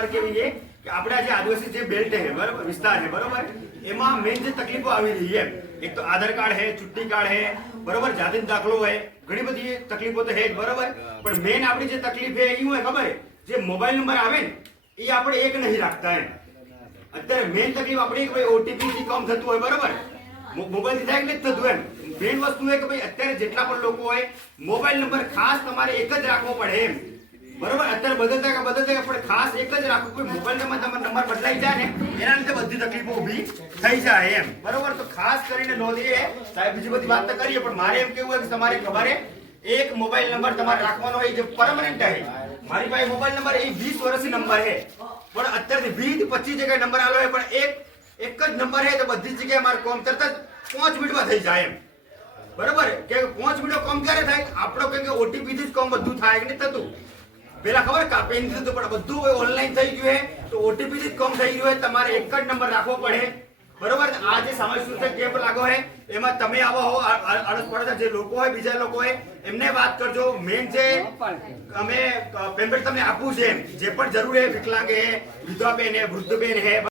અમારે કેવી છે કે આપણે આજે આદિવાસી જે બેલ્ટ છે, બરાબર, વિસ્તાર છે, બરોબર, એમાં મેઇન જે તકલીફો આવી રહી છે એક તો આધાર કાર્ડ છે, ચૂંટણી કાર્ડ છે, બરોબર જાતિ દાખલો હોય, ઘણી બધી તકલીફો તો હે જ, બરોબર. પણ મેઇન આપણી જે તકલીફ હે એ હોય ખબર જે મોબાઈલ નંબર આવે ને એ આપણે એક નહીં રાખતા એમ. અત્યારે મેઇન તકલીફ આપણી કે ઓટીપી થી કામ થતું હોય, બરોબર. મોબાઈલથી થાય કે જ થતું એમ. મેઇન વસ્તુ એ કે ભાઈ અત્યારે જેટલા પણ લોકો હોય મોબાઈલ નંબર ખાસ તમારે એક જ રાખવો પડે એમ. બરોબર? અત્યારે બદલતા કે બદલતા પણ ખાસ એક જ રાખવું કોઈ મોબાઈલ નંબર તમારો નંબર બદલાઈ જાય ને, એના લીધે બધી તકલીફો ઊભી થઈ જાય એમ. બરોબર? તો ખાસ કરીને નોંધીએ, સાહેબ, બીજી બધી વાત તો કરીએ, પણ મારે એમ કેવું હોય કે તમારે ખબર હે એક મોબાઈલ નંબર તમારે રાખવાનો હોય જે પરમનન્ટ હે મારી પાસે મોબાઈલ નંબર એ 20 વર્ષની નંબર છે. પણ અત્યારથી 20 પચીસ 25 જગ્યાએ નંબર આલો હોય, પણ એક એક જ નંબર છે તો બધી જગ્યાએ મારે કોમ તરત જ પાંચ મિનિટમાં થઈ જાય એમ. બરોબર? કે પાંચ મિનિટ કોમ ક્યારે થાય? આપણો કે ઓટીપી થી જ કોમ બધું થાય કે નહીં થતું? પેલા ખબર કાપી થતું પણ બધું ઓનલાઈન થઈ ગયું છે તો ઓટીપી થી કોમ થઈ ગયું છે તમારે એક જ નંબર રાખવો પડે. બરોબર? આ જે સામાજિક સુરક્ષા કેમ્પ લાગો છે એમાં તમે આવો હો અડસ પડતા જે લોકો હોય, બીજા લોકો હોય, એમને વાત કરજો. મેન છે અમે પેમ્પલેટ તમને આપવું છે જે પણ જરૂર છે વિકલાંગ હે, વિધવા બેન હે, વૃદ્ધ બેન હે